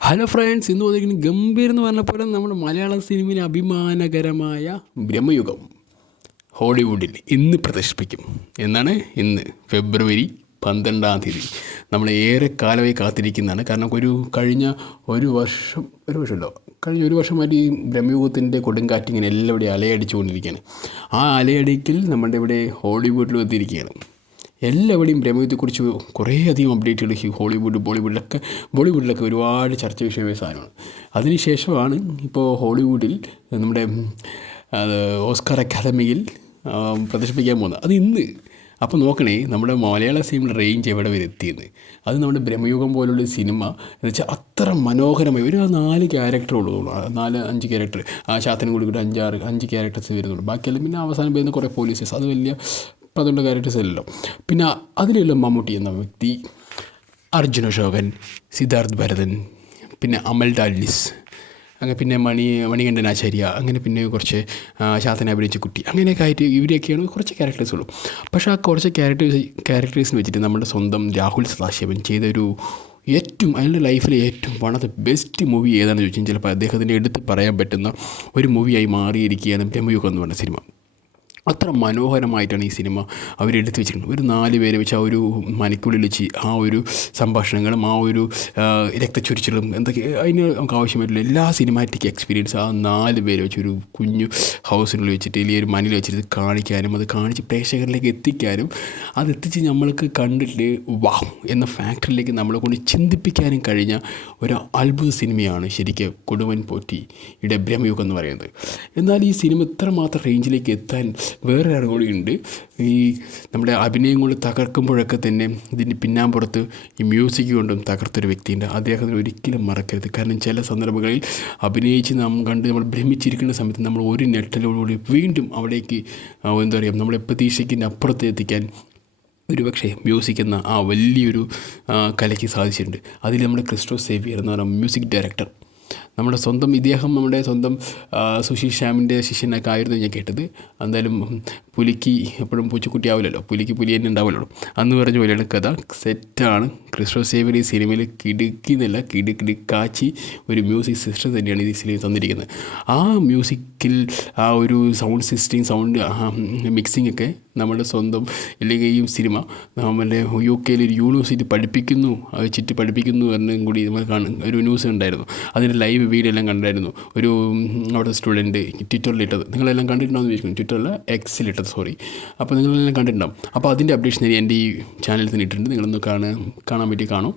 Hello friends ഇന്ന് വന്നിരിക്കുന്നത് ഗംഭീർ എന്ന് പറഞ്ഞ പോലെ നമ്മുടെ മലയാള സിനിമയിലെ അഭിമാനകരമായ ബ്രഹ്മയുഗം ഹോളിവുഡിൽ ഇന്ന് പ്രദർശിപ്പിക്കും. എന്നാണ് ഇന്ന് ഫെബ്രുവരി പന്ത്രണ്ടാം തീയതി. നമ്മൾ ഏറെ കാലമായി കാത്തിരിക്കുന്നതാണ്. കാരണം ഒരു കഴിഞ്ഞ ഒരു വർഷം ഒരു വർഷമല്ലോ കഴിഞ്ഞ ഒരു വർഷമായിട്ട് ഈ ബ്രഹ്മയുഗത്തിന്റെ കൊടുങ്കാറ്റ് ഇങ്ങനെ അലയടിച്ചുകൊണ്ടിരിക്കുകയാണ്. ആ അലയടിക്കൽ നമ്മുടെ ഇവിടെ ഹോളിവുഡിൽ എത്തിയിരിക്കുകയാണ്. എല്ലാവിടെയും പ്രേമയുദ്ധത്തെക്കുറിച്ച് കുറേയധികം അപ്ഡേറ്റുകൾ ഈ ഹോളിവുഡ് ബോളിവുഡിലൊക്കെ ബോളിവുഡിലൊക്കെ ഒരുപാട് ചർച്ച വിഷയമായ സാധനമാണ് അതിനുശേഷമാണ് ഇപ്പോൾ ഹോളിവുഡിൽ നമ്മുടെ അത് ഓസ്കാർ അക്കാദമിയിൽ പ്രദർശിപ്പിക്കാൻ പോകുന്നത്. അത് ഇന്ന്. അപ്പോൾ നോക്കണേ നമ്മുടെ മലയാള സിനിമയുടെ റേഞ്ച് എവിടെ വരെ എത്തിയെന്ന്. അത് നമ്മുടെ ബ്രഹ്മയുഗം പോലുള്ള സിനിമ എന്ന് വെച്ചാൽ അത്ര മനോഹരമായി ഒരു നാല് ക്യാരക്ടർ ഉള്ളൂ. നാല് അഞ്ച് ക്യാരക്ടർ ആ ശാത്തനും കൂടി കൂടി അഞ്ചാറ് അഞ്ച് ക്യാരക്ടേഴ്സ് വരുന്നുള്ളൂ. ബാക്കിയെല്ലാം പിന്നെ അവസാനം വരുന്ന കുറേ പോലീസേഴ്സ് അത് വലിയ പന്ത്രണ്ട് കാര്യമായിട്ട് സെല്ലോ പിന്നെ അതിലുള്ള മമ്മൂട്ടി എന്ന വ്യക്തി അർജുന അശോകൻ സിദ്ധാർത്ഥ് ഭരതൻ പിന്നെ അമൽ ഡാലിസ് അങ്ങനെ പിന്നെ മണി മണികണ്ഠൻ ആചാര്യ അങ്ങനെ പിന്നെ കുറച്ച് ശാസന അഭിനയിച്ച കുട്ടി അങ്ങനെയൊക്കെ ആയിട്ട് ഇവരെയൊക്കെയാണ് കുറച്ച് ക്യാരക്ടേഴ്സ് ഉള്ളൂ. പക്ഷേ ആ കുറച്ച് ക്യാരക്ടേഴ്സ് ക്യാരക്ടേഴ്സിന് വെച്ചിട്ട് നമ്മുടെ സ്വന്തം രാഹുൽ സദാശിവൻ ചെയ്തൊരു ഏറ്റവും അയാളുടെ ലൈഫിലെ ഏറ്റവും one of the best movie ഏതാണെന്ന് ചോദിച്ചാൽ ചിലപ്പോൾ അദ്ദേഹത്തിന്റെ എടുത്ത് പറയാൻ പറ്റുന്ന ഒരു മൂവിയായി മാറിയിരിക്കുകയാണ് ബ്രഹ്മയുഗം എന്ന് പറഞ്ഞ സിനിമ. അത്ര മനോഹരമായിട്ടാണ് ഈ സിനിമ അവരെടുത്ത് വെച്ചിരിക്കുന്നത്. ഒരു നാല് പേരെ വെച്ച് ആ ഒരു മണിക്കുള്ളിൽ വെച്ച് ആ ഒരു സംഭാഷണങ്ങളും ആ ഒരു രക്തച്ചൊരിച്ചിലും എന്തൊക്കെ അതിന് നമുക്ക് ആവശ്യമായിട്ടുള്ള എല്ലാ സിനിമാറ്റിക് എക്സ്പീരിയൻസ് ആ നാല് പേരെ വെച്ച് ഒരു കുഞ്ഞു ഹൗസിനുള്ളിൽ വെച്ചിട്ട് അല്ലെങ്കിൽ ഒരു മണിൽ വെച്ചിട്ട് കാണിക്കാനും അത് കാണിച്ച് പ്രേക്ഷകരിലേക്ക് എത്തിക്കാനും അത് എത്തിച്ച് നമ്മൾക്ക് കണ്ടിട്ട് വാ എന്ന ഫാക്ടറിയിലേക്ക് നമ്മളെ കൊണ്ട് ചിന്തിപ്പിക്കാനും കഴിഞ്ഞ ഒരു അത്ഭുത സിനിമയാണ് ശരിക്കും കൊടുവൻ പോറ്റിയുടെ ബ്രഹ്മയുഗം എന്ന് പറയുന്നത്. എന്നാൽ ഈ സിനിമ ഇത്രമാത്രം റേഞ്ചിലേക്ക് എത്താൻ വേറെ ഒരാൾ കൂടി ഉണ്ട് ഈ നമ്മുടെ അഭിനയം കൊണ്ട് തകർക്കുമ്പോഴൊക്കെ തന്നെ ഇതിന്റെ പിന്നാമ്പുറത്ത് ഈ മ്യൂസിക് കൊണ്ടും തകർത്തൊരു വ്യക്തിയുണ്ട്. അദ്ദേഹത്തിന് ഒരിക്കലും മറക്കരുത്. കാരണം ചില സന്ദർഭങ്ങളിൽ അഭിനയിച്ച് നാം കണ്ട് നമ്മൾ ഭ്രമിച്ചിരിക്കുന്ന സമയത്ത് നമ്മൾ ഒരു നെട്ടലോടുകൂടി വീണ്ടും അവിടേക്ക് എന്താ പറയുക നമ്മളെ പ്രതീക്ഷയ്ക്കിന്റെ അപ്പുറത്ത് എത്തിക്കാൻ ഒരുപക്ഷെ മ്യൂസിക് എന്ന ആ വലിയൊരു കലയ്ക്ക് സാധിച്ചിട്ടുണ്ട്. അതിൽ നമ്മുടെ ക്രിസ്റ്റോ സേവിയർ എന്ന് പറയുന്ന മ്യൂസിക് ഡയറക്ടർ നമ്മുടെ സ്വന്തം ഇദ്ദേഹം നമ്മുടെ സ്വന്തം സുശീൽ ശ്യാമിന്റെ ശിഷ്യനൊക്കെ ആയിരുന്നു ഞാൻ കേട്ടത്. എന്തായാലും പുലിക്ക് എപ്പോഴും പൂച്ചക്കുട്ടി ആവില്ലല്ലോ. പുലിക്ക് പുലി തന്നെ ഉണ്ടാവില്ലല്ലോ അന്ന് പറഞ്ഞ പോലെയാണ് കഥ. സെറ്റാണ് ക്രിസ്റ്റോ സേവർ ഈ സിനിമയിൽ കിടുക്കി എന്നല്ല കിടുക്കിടി കാച്ചി ഒരു മ്യൂസിക് സിസ്റ്റം തന്നെയാണ് ഈ സിനിമയിൽ തന്നിരിക്കുന്നത്. ആ മ്യൂസിക്കിൽ ആ ഒരു സൗണ്ട് സിസ്റ്റം സൗണ്ട് മിക്സിംഗ് ഒക്കെ നമ്മുടെ സ്വന്തം അല്ലെങ്കിൽ ഈ സിനിമ നമ്മളെ യു കെയിൽ ഒരു യൂണിവേഴ്സിറ്റി പഠിപ്പിക്കുന്നു ചുറ്റി പഠിപ്പിക്കുന്നു എന്നും കൂടി നമ്മൾ കാണും. ഒരു ന്യൂസ് ഉണ്ടായിരുന്നു. അതിന്റെ ലൈവ് വീഡിയോ എല്ലാം കണ്ടായിരുന്നു. ഒരു അവിടെ സ്റ്റുഡന്റ് ട്വിറ്ററിലിട്ടത് നിങ്ങളെല്ലാം കണ്ടിട്ടുണ്ടാവും ചോദിക്കുന്നു. ട്വിറ്ററിൽ എക്സിലിട്ടത് സോറി അപ്പോൾ നിങ്ങളെല്ലാം കണ്ടിട്ടുണ്ടാവും. അപ്പോൾ അതിന്റെ അപ്ഡേഷൻ ഞാൻ എന്റെ ഈ ചാനലിൽ തന്നെ ഇട്ടിട്ടുണ്ട്. നിങ്ങളൊന്ന് കാണാൻ കാണാൻ പറ്റി കാണും.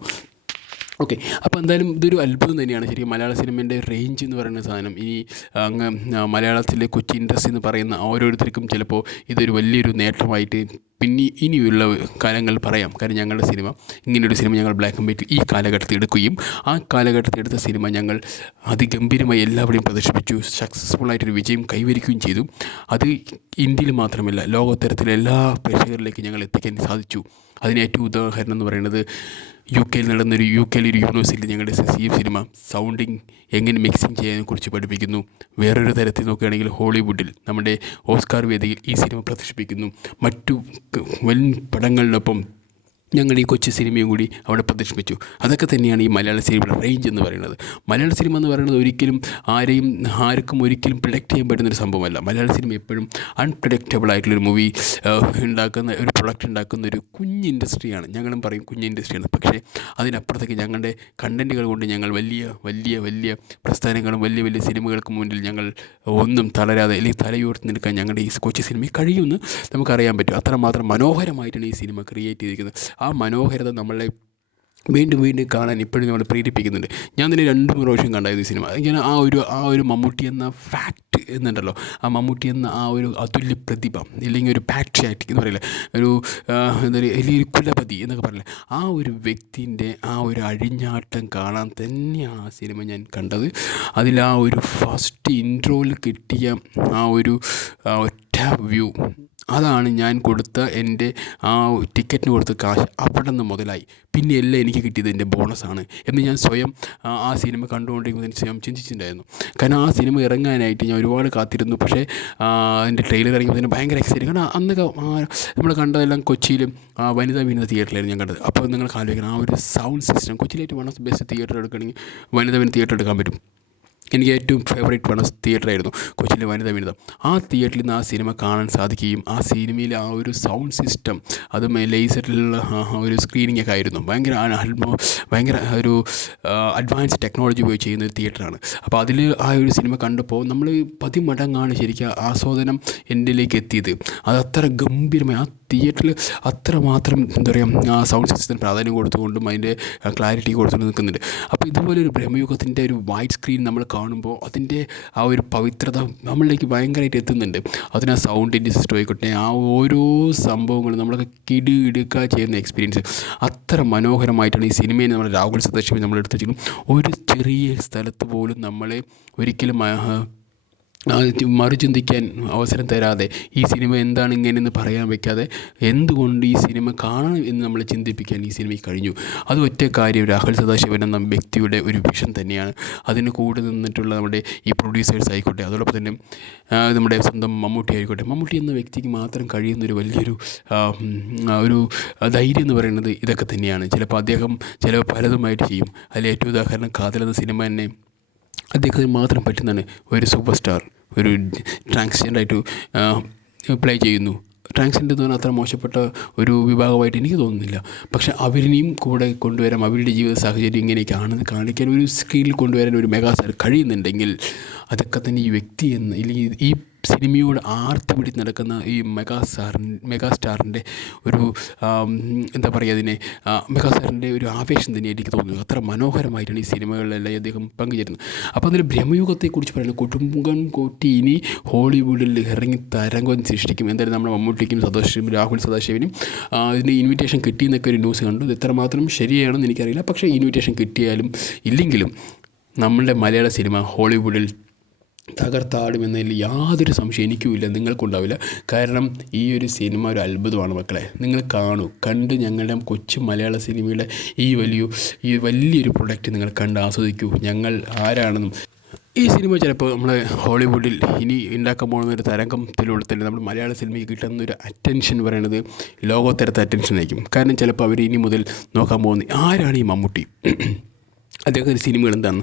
ഓക്കെ. അപ്പോൾ എന്തായാലും ഇതൊരു അത്ഭുതം തന്നെയാണ് ശരിക്കും മലയാള സിനിമേന്റെ റേഞ്ച് എന്ന് പറയുന്ന സാധനം. ഈ അങ്ങ് മലയാളത്തിലെ കൊച്ചി ഇൻഡസ്ട്രി എന്ന് പറയുന്ന ഓരോരുത്തർക്കും ചിലപ്പോൾ ഇതൊരു വലിയൊരു നേട്ടമായിട്ട് പിന്നെ ഇനിയുള്ള കാലങ്ങൾ പറയാം. കാരണം ഞങ്ങളുടെ സിനിമ ഇങ്ങനെയൊരു സിനിമ ഞങ്ങൾ ബ്ലാക്ക് ആൻഡ് വൈറ്റ് ഈ കാലഘട്ടത്തിൽ എടുക്കുകയും ആ കാലഘട്ടത്തിൽ എടുത്ത സിനിമ ഞങ്ങൾ അതിഗംഭീരമായി എല്ലാവരെയും പ്രദർശിപ്പിച്ചു സക്സസ്ഫുൾ വിജയം കൈവരിക്കുകയും ചെയ്തു. അത് ഇന്ത്യയിൽ മാത്രമല്ല ലോകോത്തരത്തിലെ എല്ലാ പ്രേക്ഷകരിലേക്ക് ഞങ്ങൾ എത്തിക്കാൻ സാധിച്ചു. അതിന് ഏറ്റവും ഉദാഹരണം എന്ന് പറയുന്നത് യു കെയിൽ നടന്നൊരു യു കെയിലെ ഒരു യൂണിവേഴ്സിറ്റിയിൽ ഞങ്ങളുടെ സി എഫ് സിനിമ സൗണ്ടിങ് എങ്ങനെ മിക്സിംഗ് ചെയ്യാനെക്കുറിച്ച് പഠിപ്പിക്കുന്നു. വേറൊരു തരത്തിൽ നോക്കുകയാണെങ്കിൽ ഹോളിവുഡിൽ നമ്മുടെ ഓസ്കാർ വേദിയിൽ ഈ സിനിമ പ്രദർശിപ്പിക്കുന്നു. മറ്റു വൻ പടങ്ങളിലൊപ്പം ഞങ്ങൾ ഈ കൊച്ചു സിനിമയും കൂടി അവിടെ പ്രദർശിപ്പിച്ചു. അതൊക്കെ തന്നെയാണ് ഈ മലയാള സിനിമയുടെ റേഞ്ച് എന്ന് പറയുന്നത്. മലയാള സിനിമ എന്ന് പറയുന്നത് ഒരിക്കലും ആരെയും ആർക്കും ഒരിക്കലും പ്രൊഡക്റ്റ് ചെയ്യാൻ പറ്റുന്നൊരു സംഭവമല്ല. മലയാള സിനിമ എപ്പോഴും അൺപ്രഡിക്റ്റബിൾ ആയിട്ടുള്ളൊരു മൂവി ഉണ്ടാക്കുന്ന ഒരു പ്രൊഡക്റ്റ് ഉണ്ടാക്കുന്ന ഒരു കുഞ്ഞ് ഇൻഡസ്ട്രിയാണ് ഞങ്ങളും പറയും കുഞ്ഞ് ഇൻഡസ്ട്രിയാണ് പക്ഷേ അതിനപ്പുറത്തേക്ക് ഞങ്ങളുടെ കണ്ടന്റുകൾ കൊണ്ട് ഞങ്ങൾ വലിയ വലിയ വലിയ പ്രസ്ഥാനങ്ങളും വലിയ വലിയ സിനിമകൾക്ക് മുന്നിൽ ഞങ്ങൾ ഒന്നും തളരാതെ അല്ലെങ്കിൽ തലയുയർത്തി നിൽക്കാൻ ഞങ്ങളുടെ ഈ കൊച്ചു സിനിമയെ കഴിയുമെന്ന് നമുക്കറിയാൻ പറ്റും. അത്രമാത്രം മനോഹരമായിട്ടാണ് ഈ സിനിമ ക്രിയേറ്റ് ചെയ്തിരിക്കുന്നത്. ആ മനോഹരത നമ്മളെ വീണ്ടും വീണ്ടും കാണാൻ ഇപ്പോഴും നമ്മൾ പ്രേരിപ്പിക്കുന്നുണ്ട്. ഞാൻ തന്നെ രണ്ട് മൂന്ന് പ്രാവശ്യം കണ്ടായിരുന്നു ഈ സിനിമ. ഇങ്ങനെ ആ ഒരു ആ ഒരു മമ്മൂട്ടി എന്ന ഫാക്റ്റ് എന്നുണ്ടല്ലോ. ആ മമ്മൂട്ടി എന്ന ആ ഒരു അതുല്യ പ്രതിഭ ഇല്ലെങ്കിൽ ഒരു പാട്രിയാറ്റിക് എന്ന് പറയില്ല? ഒരു എന്താ പറയുക അല്ലെങ്കിൽ ഒരു കുലപതി എന്നൊക്കെ പറയില്ല? ആ ഒരു വ്യക്തിന്റെ ആ ഒരു അഴിഞ്ഞാട്ടം കാണാൻ തന്നെയാണ് ആ സിനിമ ഞാൻ കണ്ടത്. അതിൽ ആ ഒരു ഫസ്റ്റ് ഇൻട്രോയിൽ കിട്ടിയ ആ ഒരു ഒറ്റ വ്യൂ അതാണ് ഞാൻ കൊടുത്ത എന്റെ ആ ടിക്കറ്റിന് കൊടുത്ത കാശ് അവിടെ നിന്ന് മുതലായി. പിന്നെ എല്ലാം എനിക്ക് കിട്ടിയത് എന്റെ ബോണസാണ് എന്ന് ഞാൻ സ്വയം ആ- സിനിമ കണ്ടുകൊണ്ടിരിക്കുമ്പോൾ സ്വയം ചിന്തിച്ചിട്ടുണ്ടായിരുന്നു. കാരണം ആ സിനിമ ഇറങ്ങാനായിട്ട് ഞാൻ ഒരുപാട് കാത്തിരുന്നു. പക്ഷേ അതിന്റെ ട്രെയിലർ ഇറങ്ങിയപ്പോൾ ഭയങ്കര എക്സൈറ്റ് കാരണം അന്നൊക്കെ നമ്മൾ കണ്ടതെല്ലാം കൊച്ചിയിലും വനിതാ വിനോദ തിയേറ്ററിലായിരുന്നു ഞാൻ കണ്ടത്. അപ്പോൾ നിങ്ങൾ ആലോചിക്കണം ആ ഒരു സൗണ്ട് സിസ്റ്റം കൊച്ചിയിലേറ്റ് വൺ ഓഫ് ബെസ്റ്റ് തിയേറ്റർ എടുക്കണമെങ്കിൽ വനിതാ വിനോദ തിയേറ്റർ എടുക്കാൻ പറ്റും. എനിക്ക് ഏറ്റവും ഫേവറേറ്റ് വൺ തിയേറ്റർ ആയിരുന്നു. കൊച്ചിയിലെ വനിതാ വിനിതം ആ തിയേറ്ററിൽ നിന്ന് ആ സിനിമ കാണാൻ സാധിക്കുകയും ആ സിനിമയിലെ ആ ഒരു സൗണ്ട് സിസ്റ്റം അതും ലേസറിലുള്ള ഒരു സ്ക്രീനിങ് ഒക്കെ ആയിരുന്നു. ഭയങ്കര ഭയങ്കര ഒരു അഡ്വാൻസ് ടെക്നോളജി ഉപയോഗിച്ച് ചെയ്യുന്ന ഒരു തിയേറ്ററാണ് അപ്പോൾ അതിൽ ആ ഒരു സിനിമ കണ്ടപ്പോൾ നമ്മൾ പതിമടങ്ങാണ് ശരിക്കും ആസ്വാദനം എന്റെ എത്തിയത്. അത് അത്ര ഗംഭീരമായി തിയേറ്ററിൽ അത്രമാത്രം എന്താ പറയുക സൗണ്ട് സിസ്റ്റത്തിന് പ്രാധാന്യം കൊടുത്തുകൊണ്ടും അതിന്റെ ക്ലാരിറ്റി കൊടുത്തുകൊണ്ട് നിൽക്കുന്നുണ്ട്. അപ്പോൾ ഇതുപോലെ ഒരു ബ്രഹ്മയുഗത്തിന്റെ ഒരു വൈറ്റ് സ്ക്രീൻ നമ്മൾ കാണുമ്പോൾ അതിന്റെ ആ ഒരു പവിത്രത നമ്മളിലേക്ക് ഭയങ്കരമായിട്ട് എത്തുന്നുണ്ട്. അതിന് ആ സൗണ്ടിന്റെ സിസ്റ്റം ആയിക്കോട്ടെ ആ ഓരോ സംഭവങ്ങളും നമ്മളൊക്കെ കിടു ഇടുക്കുക ചെയ്യുന്ന എക്സ്പീരിയൻസ് അത്ര മനോഹരമായിട്ടാണ് ഈ സിനിമയെ നമ്മൾ രാഹുൽ സദാശിവൻ നമ്മൾ എടുത്തു വെച്ചിരിക്കുന്നത് ഒരു ചെറിയ സ്ഥലത്ത് പോലും നമ്മളെ ഒരിക്കലും മറുചിന്തിക്കാൻ അവസരം തരാതെ ഈ സിനിമ എന്താണ് ഇങ്ങനെയെന്ന് പറയാൻ വയ്ക്കാതെ എന്തുകൊണ്ട് ഈ സിനിമ കാണണം എന്ന് നമ്മളെ ചിന്തിപ്പിക്കാൻ ഈ സിനിമയ്ക്ക് കഴിഞ്ഞു. അത് ഒറ്റ കാര്യം രാഹുൽ സദാശിവൻ എന്ന വ്യക്തിയുടെ ഒരു വിഷൻ തന്നെയാണ്. അതിന് കൂടെ നിന്നിട്ടുള്ള നമ്മുടെ ഈ പ്രൊഡ്യൂസേഴ്സ് ആയിക്കോട്ടെ അതോടൊപ്പം തന്നെ നമ്മുടെ സ്വന്തം മമ്മൂട്ടി ആയിക്കോട്ടെ. മമ്മൂട്ടി എന്ന വ്യക്തിക്ക് മാത്രം കഴിയുന്ന ഒരു വലിയൊരു ഒരു ധൈര്യം എന്ന് പറയുന്നത് ഇതൊക്കെ തന്നെയാണ്. ചിലപ്പോൾ അദ്ദേഹം ചിലപ്പോൾ പലതുമായിട്ട് ചെയ്യും. അതിൽ ഏറ്റവും ഉദാഹരണം കാതൽ എന്ന സിനിമ തന്നെ അദ്ദേഹത്തിന് മാത്രം പറ്റുന്നതാണ്. ഒരു സൂപ്പർ സ്റ്റാർ ഒരു ട്രാൻസ്ജെൻഡറായിട്ട് പ്ലേ ചെയ്യുന്നു. ട്രാൻസ്ജെൻഡർ എന്ന് പറഞ്ഞാൽ അത്ര മോശപ്പെട്ട ഒരു വിഭാഗമായിട്ട് എനിക്ക് തോന്നുന്നില്ല. പക്ഷേ അവരിനെയും കൂടെ കൊണ്ടുവരാൻ അവരുടെ ജീവിത സാഹചര്യം ഇങ്ങനെയൊക്കെയാണെന്ന് കാണിക്കാൻ ഒരു സ്കിൽ കൊണ്ടുവരാൻ ഒരു മെഗാസ്റ്റാർ കഴിയുന്നുണ്ടെങ്കിൽ അതൊക്കെ തന്നെ ഈ വ്യക്തി എന്ന് ഇല്ലെങ്കിൽ ഈ സിനിമയോട് ആർത്തി പിടിച്ച് നടക്കുന്ന ഈ മെഗാ മെഗാ സ്റ്റാറിന്റെ ഒരു എന്താ പറയുക അതിനെ മെഗാ സ്റ്റാറിന്റെ ഒരു ആവേശം തന്നെ എനിക്ക് തോന്നുന്നു. അത്ര മനോഹരമായിട്ടാണ് ഈ സിനിമകളിലെല്ലാം അദ്ദേഹം പങ്കുചേരുന്നത്. അപ്പോൾ അതിൽ ബ്രഹ്മയുഗത്തെക്കുറിച്ച് പറയുന്നത് കുടുംബം കൊട്ടി ഇനി ഹോളിവുഡിൽ ഇറങ്ങി തരംഗം സൃഷ്ടിക്കും. എന്തായാലും നമ്മുടെ മമ്മൂട്ടിക്കും സദാശിവനും രാഹുൽ സദാശിവനും ഇതിന് ഇൻവിറ്റേഷൻ കിട്ടിയെന്നൊക്കെ ഒരു ന്യൂസ് കണ്ടു. ഇത് എത്രമാത്രം ശരിയാണെന്ന് എനിക്കറിയില്ല. പക്ഷേ ഇൻവിറ്റേഷൻ കിട്ടിയാലും ഇല്ലെങ്കിലും നമ്മളുടെ മലയാള സിനിമ ഹോളിവുഡിൽ തകർത്താടുമെന്നതിൽ യാതൊരു സംശയം എനിക്കുമില്ല നിങ്ങൾക്കുണ്ടാവില്ല. കാരണം ഈ ഒരു സിനിമ ഒരു അത്ഭുതമാണ് മക്കളെ. നിങ്ങൾ കാണൂ കണ്ട് ഞങ്ങളുടെ കൊച്ചു മലയാള സിനിമയുടെ ഈ വലിയ ഈ വലിയൊരു പ്രൊഡക്റ്റ് നിങ്ങൾ കണ്ട് ആസ്വദിക്കൂ. ഞങ്ങൾ ആരാണെന്നും. ഈ സിനിമ ചിലപ്പോൾ നമ്മൾ ഹോളിവുഡിൽ ഇനി ഉണ്ടാക്കാൻ പോകുന്ന ഒരു തരംഗത്തിലൂടെ തന്നെ നമ്മൾ മലയാള സിനിമയ്ക്ക് കിട്ടുന്ന ഒരു അറ്റൻഷൻ പറയുന്നത് ലോകോത്തരത്തെ അറ്റൻഷൻ ആയിരിക്കും. കാരണം ചിലപ്പോൾ അവർ ഇനി മുതൽ നോക്കാൻ പോകുന്നത് ആരാണ് ഈ മമ്മൂട്ടി? അദ്ദേഹത്തിന്റെ സിനിമകൾ എന്താണ്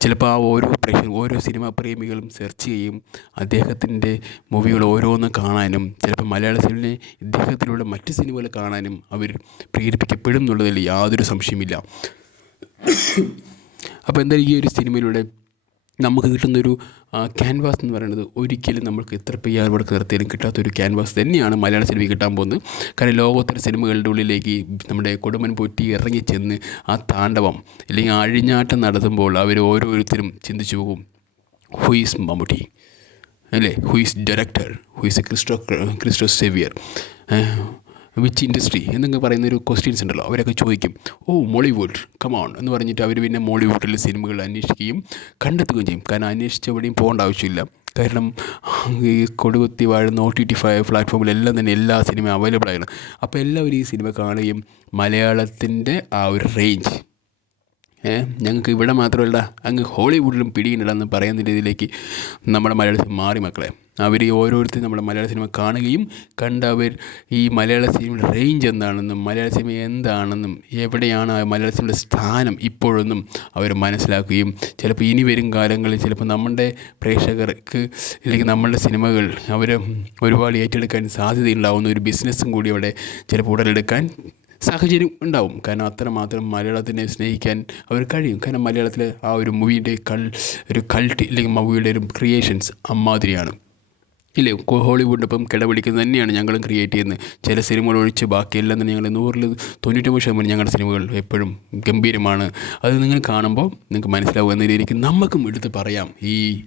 ചിലപ്പോൾ ആ ഓരോ പ്രേക്ഷകരും ഓരോ സിനിമാ പ്രേമികളും സെർച്ച് ചെയ്യും. അദ്ദേഹത്തിന്റെ മൂവികൾ ഓരോന്ന് കാണാനും ചിലപ്പോൾ മലയാള സിനിമയെ ഇദ്ദേഹത്തിലൂടെ മറ്റ് സിനിമകൾ കാണാനും അവർ പ്രേരിപ്പിക്കപ്പെടും എന്നുള്ളതിൽ യാതൊരു സംശയമില്ല അപ്പോൾ എന്തായാലും ഈ ഒരു സിനിമയിലൂടെ നമുക്ക് കിട്ടുന്നൊരു ക്യാൻവാസ് എന്ന് പറയുന്നത് ഒരിക്കലും നമുക്ക് എത്ര പെയ്യാൻ വർക്ക് നിർത്തിയാലും കിട്ടാത്തൊരു ക്യാൻവാസ് തന്നെയാണ് മലയാള സിനിമ കിട്ടാൻ പോകുന്നത്. കാരണം ലോകോത്തര സിനിമകളുടെ ഉള്ളിലേക്ക് നമ്മുടെ കൊടുമൻ പൊറ്റി ഇറങ്ങി ചെന്ന് ആ താണ്ഡവം അല്ലെങ്കിൽ അഴിഞ്ഞാട്ടം നടത്തുമ്പോൾ അവർ ഓരോരുത്തരും ചിന്തിച്ചു പോകും ഹുയിസ് മമ്മൂട്ടി? അല്ലേ? Who is director who is Christo Christo Xavier which industry എന്നൊക്കെ പറയുന്ന ഒരു ക്വസ്റ്റ്യൻസ് ഉണ്ടല്ലോ. അവരൊക്കെ ചോദിക്കും ഓ മോളിവുഡ് കമോൺ എന്ന് പറഞ്ഞിട്ട് അവർ പിന്നെ മോളിവുഡിലെ സിനിമകൾ അന്വേഷിക്കുകയും കണ്ടെത്തുകയും ചെയ്യും. കാരണം അന്വേഷിച്ച് എവിടെയും പോകേണ്ട ആവശ്യമില്ല. കാരണം ഈ കൊടുകുത്തി വാഴുന്ന ഒ ടി ടി ഫൈവ് പ്ലാറ്റ്ഫോമിലെല്ലാം തന്നെ എല്ലാ സിനിമയും അവൈലബിൾ ആയിരുന്നു അപ്പോൾ എല്ലാവരും ഈ സിനിമ കാണുകയും മലയാളത്തിന്റെ ആ ഒരു റേഞ്ച് ഞങ്ങൾക്ക് ഇവിടെ മാത്രമല്ല അങ്ങ് ഹോളിവുഡിലും പിടിയിടണമെന്ന് പറയുന്ന രീതിയിലേക്ക് നമ്മുടെ മലയാള സിനിമ മാറി മക്കളെ. അവർ ഓരോരുത്തരും നമ്മുടെ മലയാള സിനിമ കാണുകയും കണ്ട് അവർ ഈ മലയാള സിനിമയുടെ റേഞ്ച് എന്താണെന്നും മലയാള സിനിമ എന്താണെന്നും എവിടെയാണ് മലയാള സിനിമയുടെ സ്ഥാനം ഇപ്പോഴെന്നും അവർ മനസ്സിലാക്കുകയും ചിലപ്പോൾ ഇനി വരും കാലങ്ങളിൽ ചിലപ്പോൾ നമ്മുടെ പ്രേക്ഷകർക്ക് അല്ലെങ്കിൽ നമ്മളുടെ സിനിമകൾ അവർ ഒരുപാട് ഏറ്റെടുക്കാൻ സാധ്യതയുണ്ടാവുന്ന ഒരു ബിസിനസ്സും കൂടി അവിടെ ചിലപ്പോൾ ഉടലെടുക്കാൻ സാഹചര്യം ഉണ്ടാവും. കാരണം അത്രമാത്രം മലയാളത്തിനെ സ്നേഹിക്കാൻ അവർ കഴിയും. കാരണം മലയാളത്തിലെ ആ ഒരു മൂവിയുടെ കൾ ഒരു കൾട്ട് അല്ലെങ്കിൽ മൂവിയുടെ ഒരു ക്രിയേഷൻസ് അമ്മാതിരിയാണ്. ഇല്ലേ? ഹോളിവുഡിനൊപ്പം കിടപിടിക്കുന്നത് തന്നെയാണ് ഞങ്ങളും ക്രിയേറ്റ് ചെയ്യുന്നത്. ചില സിനിമകൾ ഒഴിച്ച് ബാക്കിയെല്ലാം തന്നെ ഞങ്ങൾ നൂറിൽ തൊണ്ണൂറ്റൊമ്പത് ശതമാനം ഞങ്ങളുടെ സിനിമകൾ എപ്പോഴും ഗംഭീരമാണ്. അത് നിങ്ങൾ കാണുമ്പോൾ നിങ്ങൾക്ക് മനസ്സിലാവുക എന്ന രീതിക്ക് നമുക്കും എടുത്ത് പറയാം. ഈ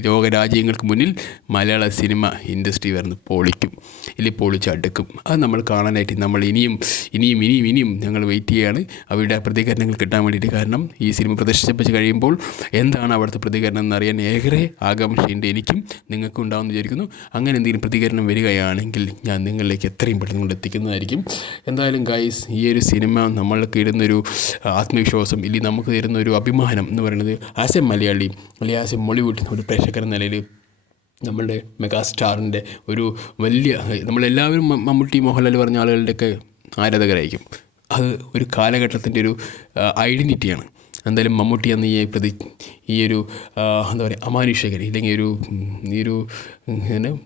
ലോകരാജ്യങ്ങൾക്ക് മുന്നിൽ മലയാള സിനിമ ഇൻഡസ്ട്രി വരുന്ന പൊളിക്കും. ഇല്ലെങ്കിൽ പൊളിച്ചടുക്കും അത് നമ്മൾ കാണാനായിട്ട് നമ്മൾ ഇനിയും ഇനിയും ഇനിയും ഇനിയും ഞങ്ങൾ വെയിറ്റ് ചെയ്യാണ്. അവരുടെ പ്രതികരണങ്ങൾ കിട്ടാൻ വേണ്ടിയിട്ട് കാരണം ഈ സിനിമ പ്രദർശിപ്പിച്ച് കഴിയുമ്പോൾ എന്താണ് അവിടുത്തെ പ്രതികരണം എന്നറിയാൻ ഏറെ ആകാംക്ഷയുണ്ട് എനിക്കും. നിങ്ങൾക്കും ഉണ്ടാവുമെന്ന് വിചാരിക്കുന്നു. അങ്ങനെ എന്തെങ്കിലും പ്രതികരണം വരികയാണെങ്കിൽ ഞാൻ നിങ്ങളിലേക്ക് എത്രയും പെട്ടെന്ന് കൊണ്ട് എത്തിക്കുന്നതായിരിക്കും. എന്തായാലും ഗൈസ് ഈ ഒരു സിനിമ നമ്മൾക്ക് ഇടുന്നൊരു ആത്മവിശ്വാസം ഇല്ലെങ്കിൽ നമുക്ക് തരുന്ന ഒരു അഭിമാനം എന്ന് പറയുന്നത് ആസ് എ മലയാളി അല്ലെങ്കിൽ ആസ് എ മോളിവുഡ് ഒരു പ്രേക്ഷകൻ എന്ന നിലയിൽ നമ്മളുടെ മെഗാസ്റ്റാറിന്റെ ഒരു വലിയ നമ്മളെല്ലാവരും മമ്മൂട്ടി മോഹൻലാൽ പറഞ്ഞ ആളുകളുടെയൊക്കെ ആരാധകരായിരിക്കും. അത് ഒരു കാലഘട്ടത്തിന്റെ ഒരു ഐഡന്റിറ്റിയാണ്. എന്തായാലും മമ്മൂട്ടി എന്ന ഈ പ്രതി ഈ ഒരു എന്താ പറയുക അമാനുഷികൻ ഇല്ലെങ്കിൽ ഒരു ഈ ഒരു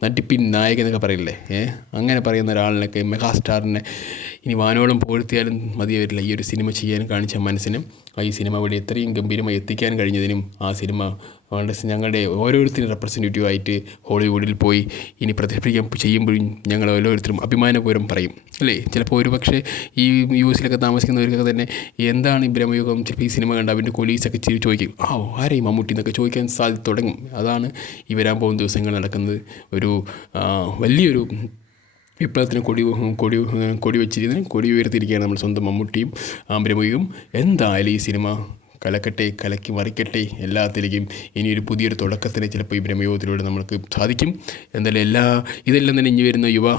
നടിപ്പിൻ നായകൻ എന്നൊക്കെ പറയില്ലേ ഏ? അങ്ങനെ പറയുന്ന ഒരാളിനൊക്കെ മെഗാസ്റ്റാറിനെ ഇനി വാനോളം പുകഴ്ത്തിയാലും മതിയാവില്ല. ഈ ഒരു സിനിമ ചെയ്യാൻ കാണിച്ച മനസ്സിനും ഈ സിനിമ വഴി എത്രയും ഗംഭീരമായി എത്തിക്കാൻ കഴിഞ്ഞതിനും ആ സിനിമ വളരെ ഞങ്ങളുടെ ഓരോരുത്തരും റെപ്രസെന്റേറ്റീവ് ആയിട്ട് ഹോളിവുഡിൽ പോയി ഇനി പ്രദർശിപ്പിക്കാൻ ചെയ്യുമ്പോഴും ഞങ്ങൾ ഓരോരുത്തരും അഭിമാനപൂർവം പറയും അല്ലേ? ചിലപ്പോൾ ഒരു പക്ഷേ ഈ യു എസിലൊക്കെ താമസിക്കുന്നവർക്കൊക്കെ തന്നെ എന്താണ് ഈ ബ്രഹ്മയുഗം ചിലപ്പോൾ ഈ സിനിമ കണ്ട് അവന്റെ കൊലീസൊക്കെ ചിരി ചോദിക്കും ആ ആരെയും മമ്മൂട്ടി എന്നൊക്കെ ചോദിക്കാൻ സാധ്യത തുടങ്ങും. അതാണ് ഈ വരാൻ പോകുന്ന ദിവസങ്ങൾ നടക്കുന്നത്. ഒരു വലിയൊരു വിപ്ലവത്തിന് കൊടി കൊടി കൊടി വെച്ചിരിക്കുന്നതിന് കൊടി ഉയർത്തിയിരിക്കുകയാണ് നമ്മൾ സ്വന്തം മമ്മൂട്ടിയും ആമ്പരമുയും എന്തായാലും ഈ സിനിമ കലക്കട്ടെ കലക്കി മറിക്കട്ടെ എല്ലാത്തിലേക്കും ഇനിയൊരു പുതിയൊരു തുടക്കത്തിന് ചിലപ്പോൾ ഈ ബ്രഹ്മയോഗത്തിലൂടെ നമുക്ക് സാധിക്കും. എന്തായാലും എല്ലാ ഇതെല്ലാം തന്നെ ഇനി വരുന്ന യുവ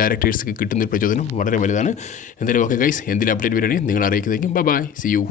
ഡയറക്ടേഴ്സ് കിട്ടുന്ന പ്രചോദനം വളരെ വലുതാണ്. എന്തായാലും ഓക്കെ ഗൈസ് എന്തെങ്കിലും അപ്ഡേറ്റ് വരികയാണെങ്കിൽ നിങ്ങൾ അറിയിക്കുന്നതായിരിക്കും. By C U